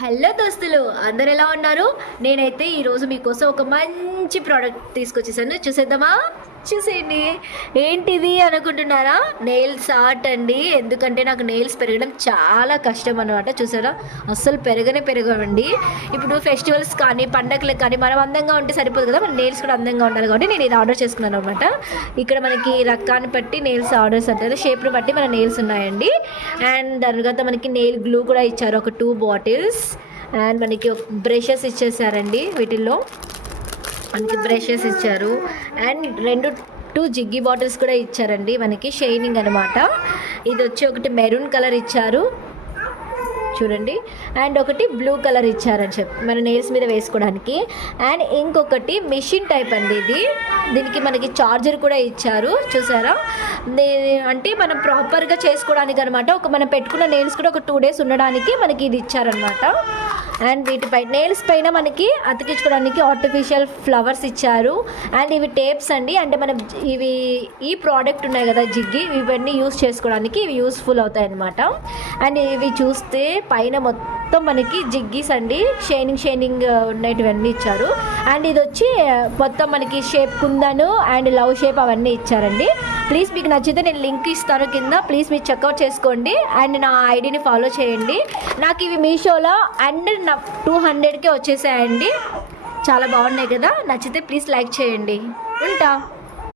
Hello దోస్తులు, అందరు ఎలా ఉన్నారు? నేనైతే ఈరోజు మీకోసం ఒక మంచి ప్రోడక్ట్ తీసుకొచ్చేసాను. చూసేద్దామా? చూసేయండి. ఏంటిది అనుకుంటున్నారా? నెయిల్స్ ఆర్ట్ అండి. ఎందుకంటే నాకు నెయిల్స్ పెరగడం చాలా కష్టం అనమాట. చూసారా, అస్సలు పెరగవండి. ఇప్పుడు ఫెస్టివల్స్ కానీ పండగలకు కానీ మనం అందంగా ఉంటే సరిపోదు కదా, మన నెయిల్స్ కూడా అందంగా ఉండాలి కాబట్టి నేను ఇది ఆర్డర్ చేసుకున్నాను అనమాట. ఇక్కడ మనకి రకాన్ని బట్టి నెయిల్స్ ఆర్డర్స్ అంటారు, షేప్ని బట్టి మన నెయిల్స్ ఉన్నాయండి. అండ్ తర్వాత మనకి నెయిల్ గ్లూ కూడా ఇచ్చారు, ఒక 2 బాటిల్స్. అండ్ మనకి బ్రషెస్ ఇచ్చేసారండి. వీటిల్లో మనకి బ్రషెస్ ఇచ్చారు. అండ్ 2 జిగ్గి బాటిల్స్ కూడా ఇచ్చారండి, మనకి షైనింగ్ అనమాట. ఇది వచ్చి ఒకటి మెరూన్ కలర్ ఇచ్చారు చూడండి, అండ్ ఒకటి బ్లూ కలర్ ఇచ్చారని చెప్పి మన నెయిల్స్ మీద వేసుకోవడానికి. అండ్ ఇంకొకటి మిషన్ టైప్ అండి ఇది. దీనికి మనకి చార్జర్ కూడా ఇచ్చారు చూసారా. అంటే మనం ప్రాపర్గా చేసుకోవడానికి అనమాట. మనం పెట్టుకున్న నెయిల్స్ కూడా ఒక 2 days ఉండడానికి మనకి ఇది ఇచ్చారనమాట. అండ్ వీటిపై నెయిల్స్ పైన మనకి అతికించుకోవడానికి ఆర్టిఫిషియల్ ఫ్లవర్స్ ఇచ్చారు. అండ్ ఇవి టేప్స్ అండి, అంటే మనం ఈ ప్రోడక్ట్ ఉన్నాయి కదా జిగ్గి, ఇవన్నీ యూస్ చేసుకోవడానికి ఇవి యూస్ఫుల్ అవుతాయి అనమాట. అండ్ ఇవి చూస్తే పైన మొత్తం మనకి జిగ్గీస్ అండి, షైనింగ్ ఉండేటివన్నీ ఇచ్చారు. అండ్ ఇది వచ్చి మొత్తం మనకి షేప్ కుందను అండ్ లవ్ షేప్ అవన్నీ ఇచ్చారండి. ప్లీజ్ మీకు నచ్చితే నేను లింక్ ఇస్తాను కింద, ప్లీజ్ మీరు చెక్అవుట్ చేసుకోండి. అండ్ నా ఐడిని ఫాలో చేయండి. నాకు ఇవి మీషోలో అండ్ 200కే వచ్చేసాయండి. చాలా బాగున్నాయి కదా. నచ్చితే ప్లీజ్ లైక్ చేయండి. ఉంటా.